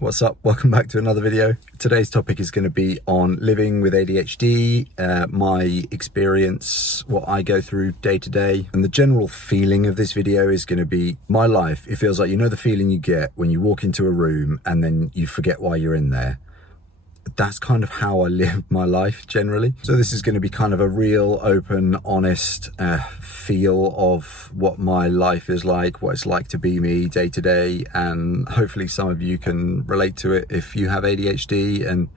What's up? Welcome back to another video. Today's topic is going to be on living with ADHD, my experience, what I go through day to day, and the general feeling of this video is going to be my life. It feels like, you know, the feeling you get when you walk into a room and then you forget why you're in there. That's kind of how I live my life generally. So this is going to be kind of a real open, honest feel of what my life is like, what it's like to be me day to day, and hopefully some of you can relate to it if you have ADHD and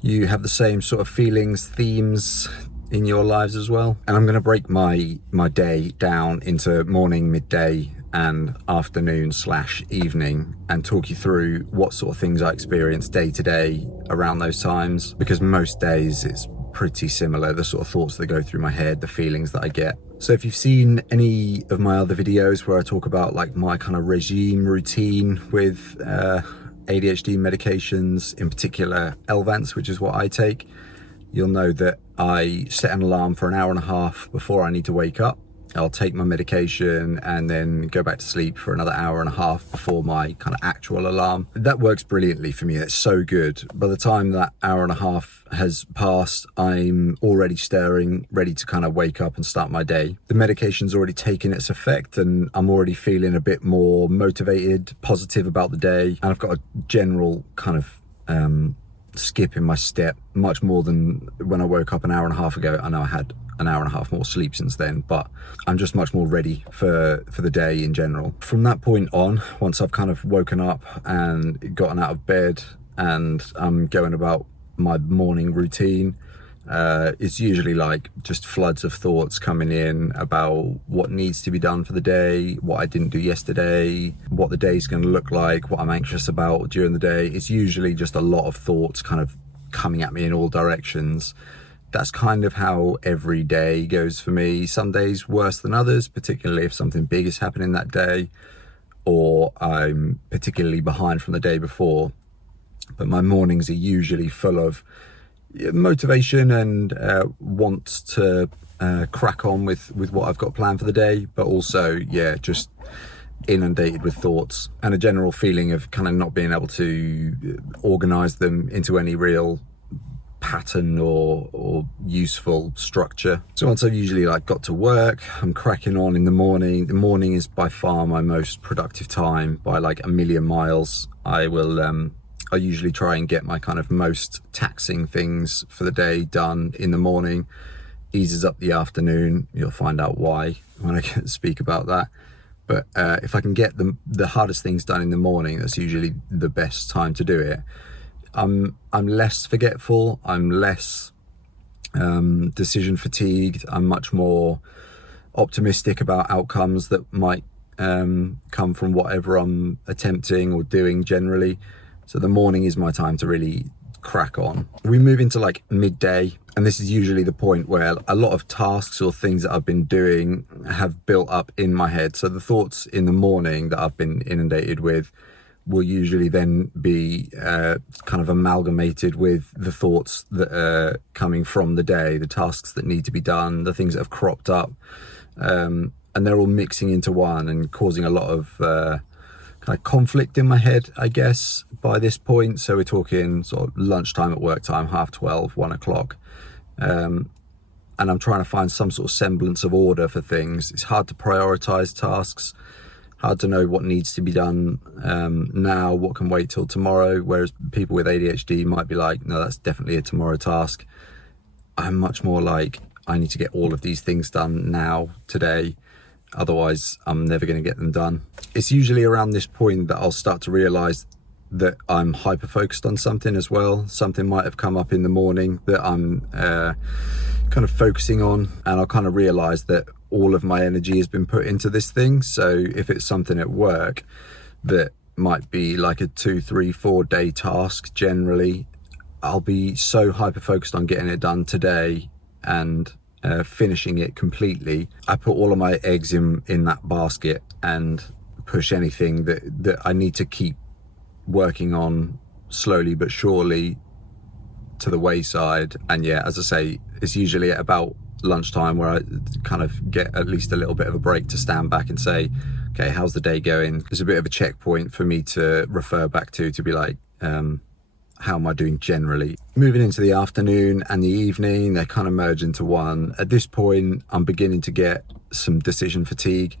you have the same sort of feelings, themes in your lives as well. And I'm going to break my day down into morning, midday and afternoon / evening and talk you through what sort of things I experience day to day around those times, because most days it's pretty similar, the sort of thoughts that go through my head, the feelings that I get. So if you've seen any of my other videos where I talk about like my kind of regime routine with ADHD medications, in particular Elvance, which is what I take, you'll know that I set an alarm for an hour and a half before I need to wake up. I'll take my medication and then go back to sleep for another hour and a half before my kind of actual alarm. That works brilliantly for me. It's so good. By the time that hour and a half has passed, I'm already stirring, ready to kind of wake up and start my day. The medication's already taken its effect and I'm already feeling a bit more motivated, positive about the day. And I've got a general kind of skip in my step, much more than when I woke up an hour and a half ago. I know I had an hour and a half more sleep since then, but I'm just much more ready for the day in general. From that point on, once I've kind of woken up and gotten out of bed and I'm going about my morning routine, it's usually like just floods of thoughts coming in about what needs to be done for the day, what I didn't do yesterday, what the day's going to look like, what I'm anxious about during the day. It's usually just a lot of thoughts kind of coming at me in all directions. That's kind of how every day goes for me. Some days worse than others, particularly if something big is happening that day or I'm particularly behind from the day before. But my mornings are usually full of motivation and want to crack on with what I've got planned for the day, but also, yeah, just inundated with thoughts and a general feeling of kind of not being able to organize them into any real pattern or useful structure. So once I've usually like got to work, I'm cracking on in the morning. The morning is by far my most productive time by like a million miles. I usually try and get my kind of most taxing things for the day done in the morning. Eases up the afternoon. You'll find out why when I speak about that. But if I can get the hardest things done in the morning, that's usually the best time to do it. I'm less forgetful, I'm less decision fatigued, I'm much more optimistic about outcomes that might come from whatever I'm attempting or doing generally. So the morning is my time to really crack on. We move into like midday, and this is usually the point where a lot of tasks or things that I've been doing have built up in my head. So the thoughts in the morning that I've been inundated with will usually then be kind of amalgamated with the thoughts that are coming from the day, the tasks that need to be done, the things that have cropped up, and they're all mixing into one and causing a lot of kind of conflict in my head, I guess, by this point. So we're talking sort of lunchtime at work time, 12:30, 1 o'clock, and I'm trying to find some sort of semblance of order for things. It's hard to prioritize tasks, hard to know what needs to be done now, what can wait till tomorrow, whereas people with ADHD might be like, no, that's definitely a tomorrow task. I'm much more like, I need to get all of these things done now, today, otherwise I'm never going to get them done. It's usually around this point that I'll start to realize that I'm hyper focused on something as well. Something might have come up in the morning that I'm kind of focusing on, and I'll kind of realize that all of my energy has been put into this thing. So if it's something at work that might be like a 2, 3, 4 day task, generally I'll be so hyper focused on getting it done today and finishing it completely. I put all of my eggs in that basket and push anything that I need to keep working on slowly but surely to the wayside. And yeah, as I say, it's usually at about lunchtime where I kind of get at least a little bit of a break to stand back and say, okay, how's the day going? There's a bit of a checkpoint for me to refer back to be like, how am I doing generally? Moving into the afternoon and the evening, they kind of merge into one. At this point, I'm beginning to get some decision fatigue.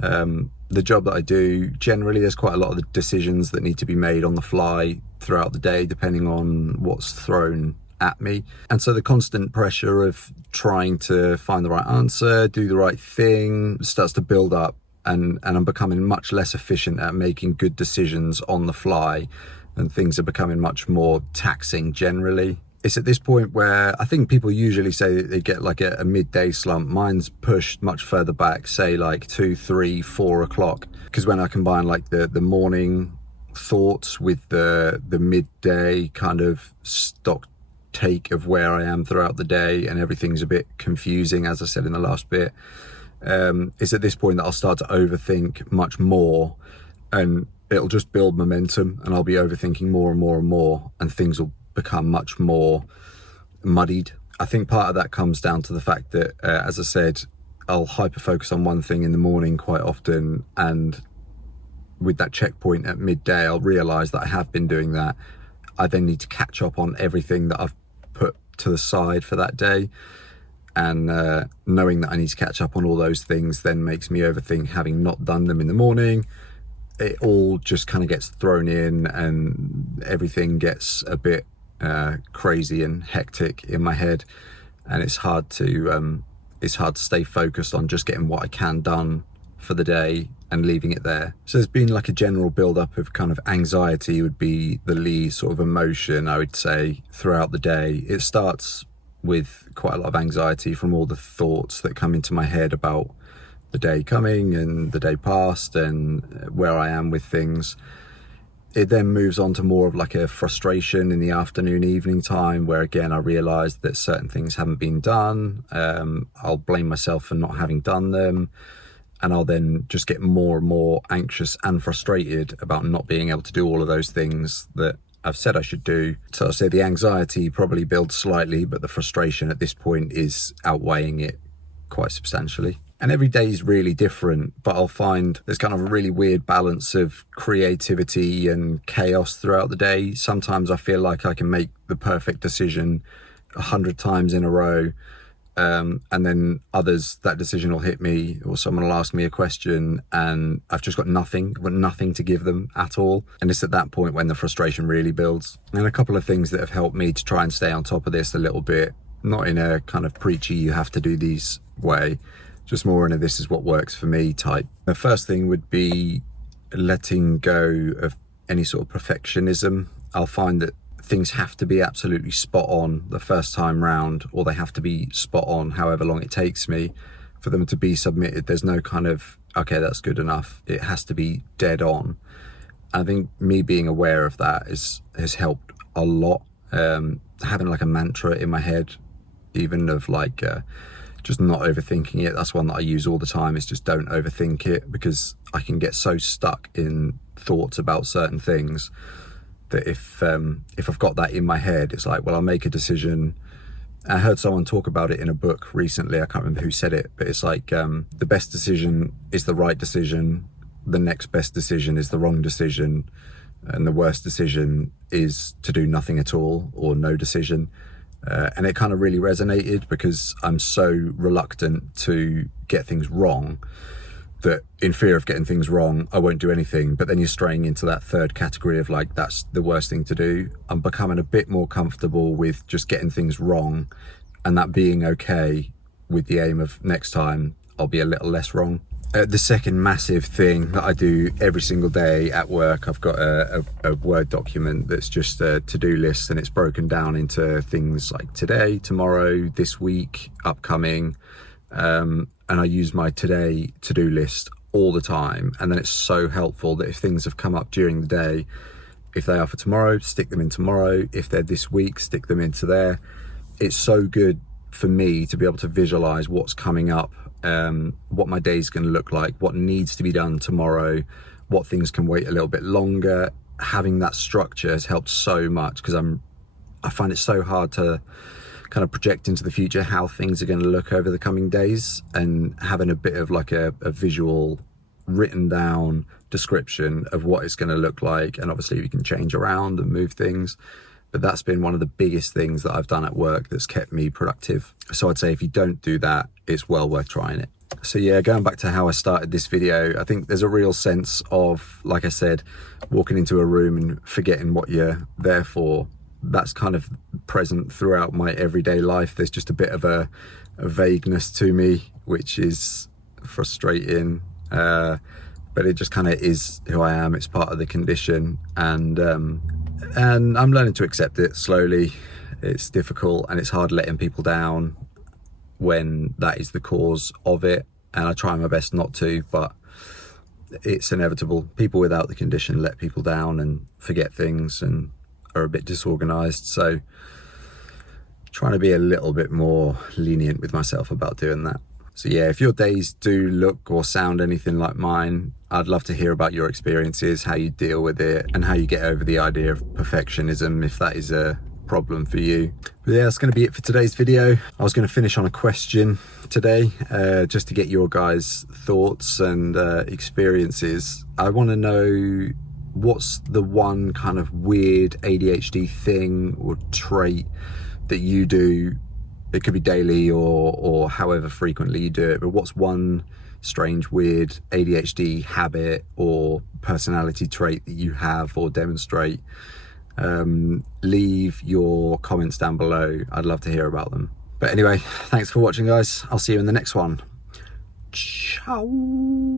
The job that I do, generally, there's quite a lot of the decisions that need to be made on the fly throughout the day, depending on what's thrown at me. And so the constant pressure of trying to find the right answer, do the right thing, starts to build up, and I'm becoming much less efficient at making good decisions on the fly, and things are becoming much more taxing generally. It's at this point where I think people usually say that they get like a midday slump. Mine's pushed much further back, say like 2, 3, 4 o'clock, because when I combine like the morning thoughts with the midday kind of stock take of where I am throughout the day, and everything's a bit confusing, as I said in the last bit, it's at this point that I'll start to overthink much more, and it'll just build momentum, and I'll be overthinking more and more and more, and things will become much more muddied. I think part of that comes down to the fact that, as I said, I'll hyper focus on one thing in the morning quite often, and with that checkpoint at midday, I'll realize that I have been doing that. I then need to catch up on everything that I've put to the side for that day, and knowing that I need to catch up on all those things then makes me overthink having not done them in the morning. It all just kind of gets thrown in, and everything gets a bit crazy and hectic in my head, and it's hard to stay focused on just getting what I can done for the day and leaving it there. So there's been like a general build-up of kind of anxiety would be the lead sort of emotion, I would say, throughout the day. It starts with quite a lot of anxiety from all the thoughts that come into my head about the day coming and the day past and where I am with things. It then moves on to more of like a frustration in the afternoon, evening time, where again, I realise that certain things haven't been done. I'll blame myself for not having done them. And I'll then just get more and more anxious and frustrated about not being able to do all of those things that I've said I should do. So I'll say the anxiety probably builds slightly, but the frustration at this point is outweighing it quite substantially. And every day is really different, but I'll find there's kind of a really weird balance of creativity and chaos throughout the day. Sometimes I feel like I can make the perfect decision 100 times in a row. And then others, that decision will hit me, or someone will ask me a question and I've just got nothing to give them at all. And it's at that point when the frustration really builds. And a couple of things that have helped me to try and stay on top of this a little bit, not in a kind of preachy, you have to do these way, just more in a this is what works for me type. The first thing would be letting go of any sort of perfectionism. I'll find that things have to be absolutely spot on the first time round, or they have to be spot on however long it takes me for them to be submitted. There's no kind of, okay, that's good enough. It has to be dead on. I think me being aware of that has helped a lot. Having like a mantra in my head, even of like just not overthinking it. That's one that I use all the time, is just don't overthink it, because I can get so stuck in thoughts about certain things that if I've got that in my head, it's like, well, I'll make a decision. I heard someone talk about it in a book recently. I can't remember who said it, but it's like the best decision is the right decision. The next best decision is the wrong decision. And the worst decision is to do nothing at all, or no decision. And it kind of really resonated, because I'm so reluctant to get things wrong that in fear of getting things wrong, I won't do anything. But then you're straying into that third category of like, that's the worst thing to do. I'm becoming a bit more comfortable with just getting things wrong, and that being okay, with the aim of next time I'll be a little less wrong. The second massive thing that I do every single day at work, I've got a Word document that's just a to-do list, and it's broken down into things like today, tomorrow, this week, upcoming. And I use my today to-do list all the time. And then it's so helpful that if things have come up during the day, if they are for tomorrow, stick them in tomorrow. If they're this week, stick them into there. It's so good for me to be able to visualize what's coming up, what my day's going to look like, what needs to be done tomorrow, what things can wait a little bit longer. Having that structure has helped so much, because I find it so hard to kind of project into the future how things are going to look over the coming days, and having a bit of like a visual written down description of what it's going to look like, and obviously we can change around and move things, but that's been one of the biggest things that I've done at work that's kept me productive. So I'd say if you don't do that, it's well worth trying it. So yeah, going back to how I started this video, I think there's a real sense of, like I said, walking into a room and forgetting what you're there for. That's kind of present throughout my everyday life. There's just a bit of a vagueness to me, which is frustrating, but it just kind of is who I am. It's part of the condition, and I'm learning to accept it slowly. It's difficult and it's hard letting people down when that is the cause of it, and I try my best not to, but it's inevitable. People without the condition let people down and forget things and are a bit disorganized, so trying to be a little bit more lenient with myself about doing that. So yeah, if your days do look or sound anything like mine, I'd love to hear about your experiences, how you deal with it, and how you get over the idea of perfectionism, if that is a problem for you. But yeah, that's going to be it for today's video. I was going to finish on a question today, just to get your guys' thoughts and experiences. I want to know, what's the one kind of weird ADHD thing or trait that you do? It could be daily or however frequently you do it, but what's one strange, weird ADHD habit or personality trait that you have or demonstrate? Leave your comments down below. I'd love to hear about them. But anyway, thanks for watching, guys. I'll see you in the next one. Ciao.